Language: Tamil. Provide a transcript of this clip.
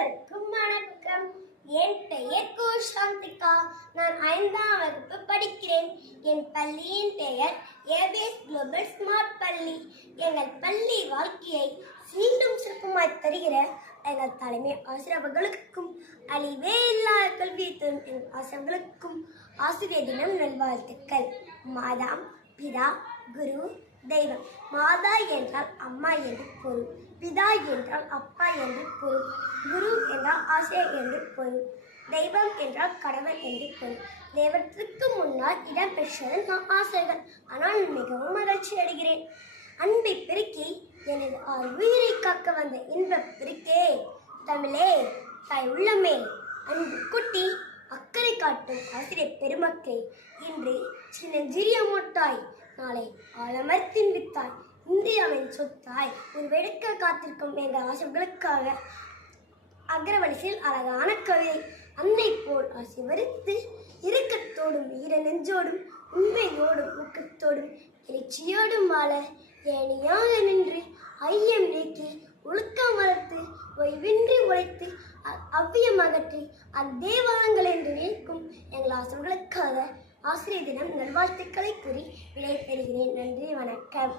அனைவருக்கும் வணக்கம். என் பெயர் கோஷாந்திகா. நான் 5ஆம் வகுப்பு படிக்கிறேன். என் பள்ளியின் பெயர் ஏபிஎஸ் குளோபல் ஸ்மார்ட் பள்ளி. எங்கள் பள்ளி வாழ்க்கையை மீண்டும் சிறப்புமாய் தருகிற எங்கள் தலைமை ஆசிரியர்களுக்கும் அழிவே இல்லாத கல்வியை தரும் எங்கள் ஆசிரியர்களுக்கும் ஆசிரியர் தினம் நல்வாழ்த்துக்கள். மாதா, பிதா, குரு, தெய்வம். மாதா என்றால் அம்மா என்று பொருள், பிதா என்றால் அப்பா என்று பொருள், குரு என்றால் ஆசிரியர் என்று பொருள், தெய்வம் என்றால் கடவுள் என்று பொருள். தெய்வத்திற்கு முன்னால் இடம் பெற்றது நான் ஆசிரியர்கள். ஆனால் மிகவும் மகிழ்ச்சி அடைகிறேன். அன்பை பெருக்கி எனது உயிரை காக்க வந்த இன்ப பெருக்கே தமிழே, தாய் உள்ளமே, அன்பு குட்டி, அக்கறை காட்டும் ஆசிரியர் பெருமக்களே, இன்று சின்னஞ்சிறிய மொட்டாய், நாளை ஆலமரத்தின் வித்தாய், இந்தியாவின் சொத்தாய், ஒரு வெடுக்க காத்திருக்கும் எங்கள் ஆசிரியர்களுக்காக அக்ரவரிசையில் அழகான கவிதை. அன்னை போல் ஆசை வரித்து இறுக்கத்தோடும் ஈர நெஞ்சோடும் உண்மையோடும் ஊக்கத்தோடும் எழுச்சியோடும் வாழ ஏணியாக நின்று ஐயம் நீக்கி ஒழுக்கம் வளர்த்து ஓய்வின்றி உழைத்து அவ்வியம் அகற்றி அத்தேவாரங்கள் என்று நிற்கும் எங்கள் ஆசிரியர்களுக்காக ஆசிரியர் தினம் நல்வாழ்த்துக்களை கூறி விடை பெறுகிறேன். நன்றி, வணக்கம்.